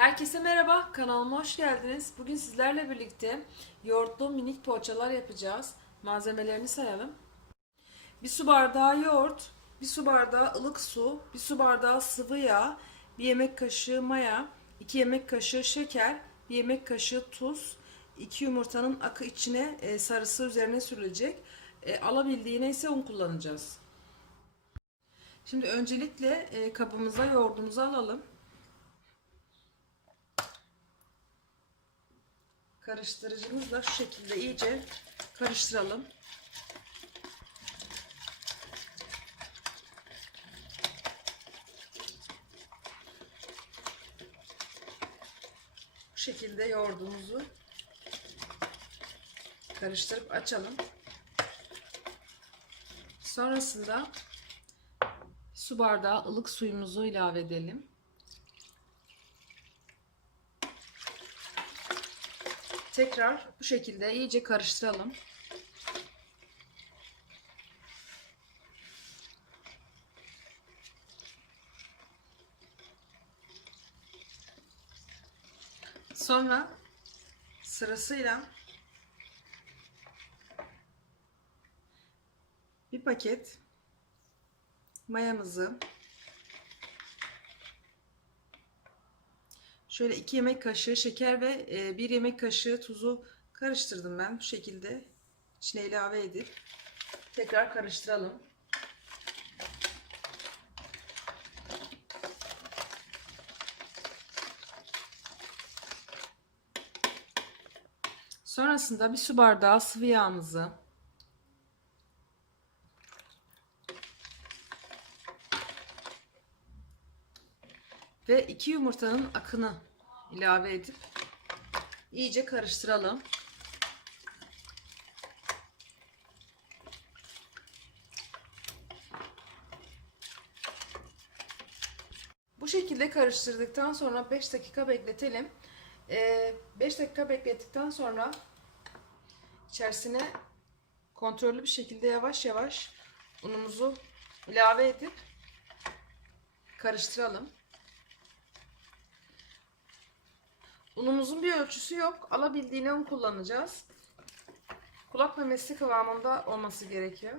Herkese merhaba, kanalıma hoş geldiniz. Bugün sizlerle birlikte yoğurtlu minik poğaçalar yapacağız. Malzemelerini sayalım. Bir su bardağı yoğurt, bir su bardağı ılık su, bir su bardağı sıvı yağ, bir yemek kaşığı maya, iki yemek kaşığı şeker, bir yemek kaşığı tuz, iki yumurtanın akı içine e, sarısı üzerine sürülecek. E, alabildiğine ise un kullanacağız. Şimdi öncelikle e, kabımıza yoğurdumuzu alalım. Karıştırıcımızla şu şekilde iyice karıştıralım. Bu şekilde yoğurdumuzu karıştırıp açalım. Sonrasında su bardağı ılık suyumuzu ilave edelim. Tekrar bu şekilde iyice karıştıralım. Sonra sırasıyla bir paket mayamızı Şöyle 2 yemek kaşığı şeker ve 1 yemek kaşığı tuzu karıştırdım ben bu şekilde. içine ilave edip tekrar karıştıralım. Sonrasında bir su bardağı sıvı yağımızı ve iki yumurtanın akını ilave edip iyice karıştıralım. Bu şekilde karıştırdıktan sonra 5 dakika bekletelim. 5 dakika beklettikten sonra içerisine kontrollü bir şekilde yavaş yavaş unumuzu ilave edip karıştıralım. Unumuzun bir ölçüsü yok. Alabildiğine un kullanacağız. Kulak memesi kıvamında olması gerekiyor.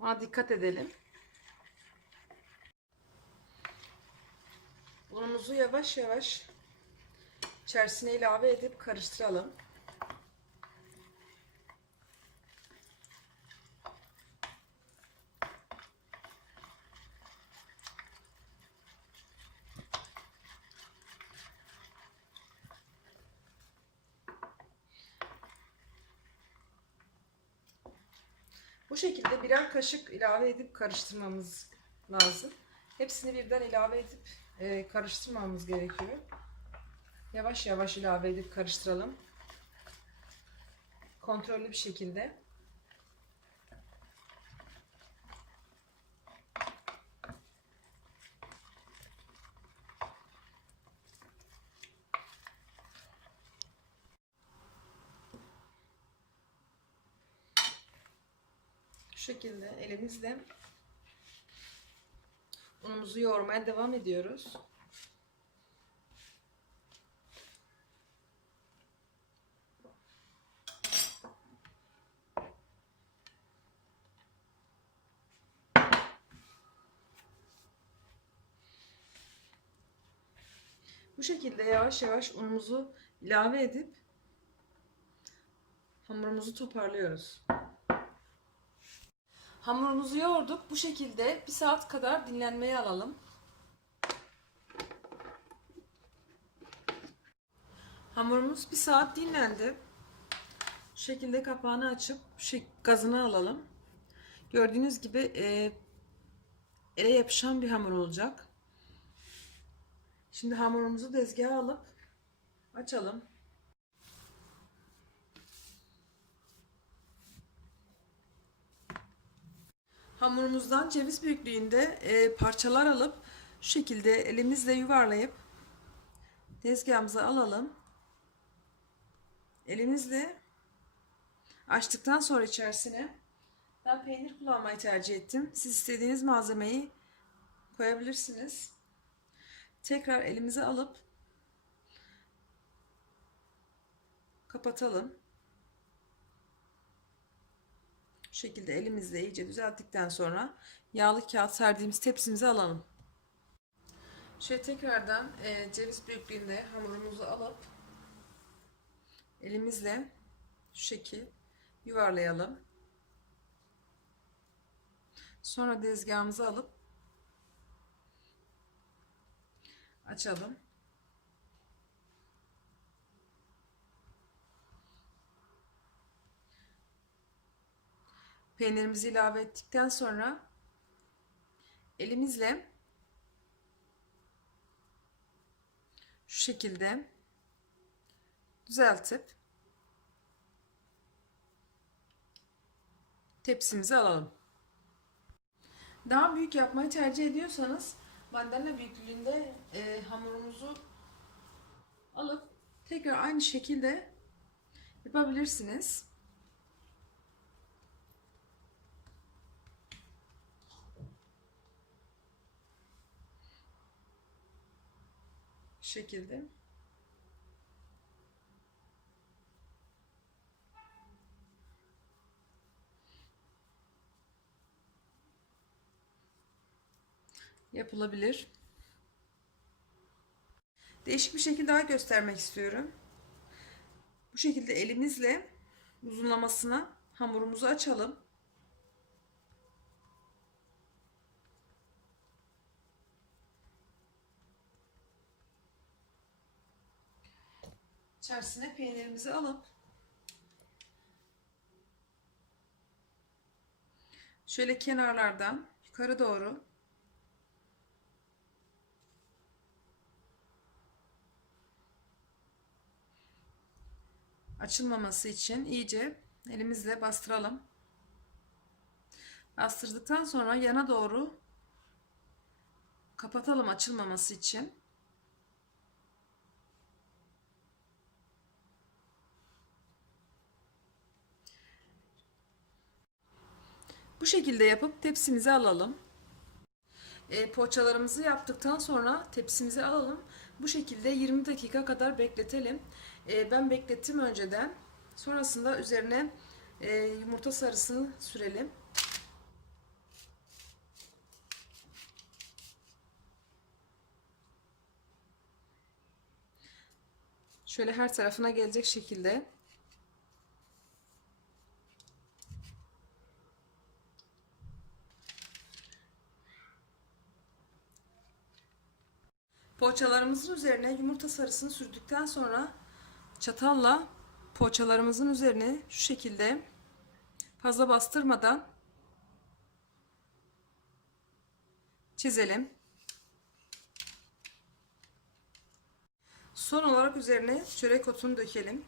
Ona dikkat edelim. Unumuzu yavaş yavaş içerisine ilave edip karıştıralım. Bu şekilde birer kaşık ilave edip karıştırmamız lazım. Hepsini birden ilave edip e, karıştırmamız gerekiyor. Yavaş yavaş ilave edip karıştıralım. Kontrollü bir şekilde. Şekilde elimizle unumuzu yoğurmaya devam ediyoruz. Bu şekilde yavaş yavaş unumuzu ilave edip hamurumuzu toparlıyoruz. Hamurumuzu yoğurduk. Bu şekilde bir saat kadar dinlenmeye alalım. Hamurumuz bir saat dinlendi. Bu şekilde kapağını açıp gazını alalım. Gördüğünüz gibi e, ele yapışan bir hamur olacak. Şimdi hamurumuzu tezgaha alıp açalım. Hamurumuzdan ceviz büyüklüğünde e, parçalar alıp şu şekilde elimizle yuvarlayıp tezgahımıza alalım. Elimizle açtıktan sonra içerisine ben peynir kullanmayı tercih ettim. Siz istediğiniz malzemeyi koyabilirsiniz. tekrar elimize alıp kapatalım. Şekilde elimizle iyice düzelttikten sonra yağlı kağıt serdiğimiz tepsimize alalım. Şöyle tekrardan e, ceviz büyüklüğünde hamurumuzu alıp elimizle şu şekil yuvarlayalım. Sonra dezgahımızı alıp açalım. Peynirimizi ilave ettikten sonra elimizle şu şekilde düzeltip tepsimize alalım. Daha büyük yapmayı tercih ediyorsanız mandalina büyüklüğünde e, hamurumuzu alıp tekrar aynı şekilde yapabilirsiniz. Şekilde. yapılabilir. Değişik bir şekilde daha göstermek istiyorum. Bu şekilde elimizle uzunlamasına hamurumuzu açalım. İçerisine peynirimizi alıp şöyle kenarlardan yukarı doğru açılmaması için iyice elimizle bastıralım. Bastırdıktan sonra yana doğru kapatalım açılmaması için. Bu şekilde yapıp tepsimize alalım. E, poğaçalarımızı yaptıktan sonra tepsimize alalım. Bu şekilde 20 dakika kadar bekletelim. E, ben beklettim önceden. Sonrasında üzerine e, yumurta sarısını sürelim. Şöyle her tarafına gelecek şekilde Poğaçalarımızın üzerine yumurta sarısını sürdükten sonra çatalla poğaçalarımızın üzerine şu şekilde fazla bastırmadan çizelim. Son olarak üzerine çörek otunu dökelim.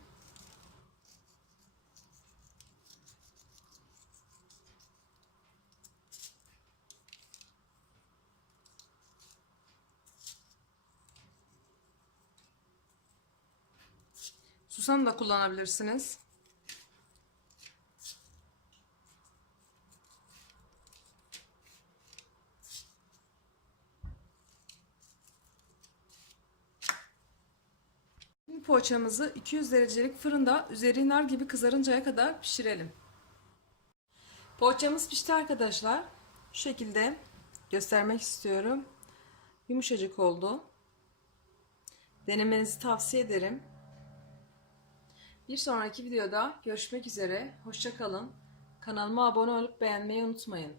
Susam da kullanabilirsiniz. Poğaçamızı 200 derecelik fırında üzeri nar gibi kızarıncaya kadar pişirelim. Poğaçamız pişti arkadaşlar. Şu şekilde göstermek istiyorum. Yumuşacık oldu. Denemenizi tavsiye ederim. Bir sonraki videoda görüşmek üzere. Hoşçakalın. Kanalıma abone olup beğenmeyi unutmayın.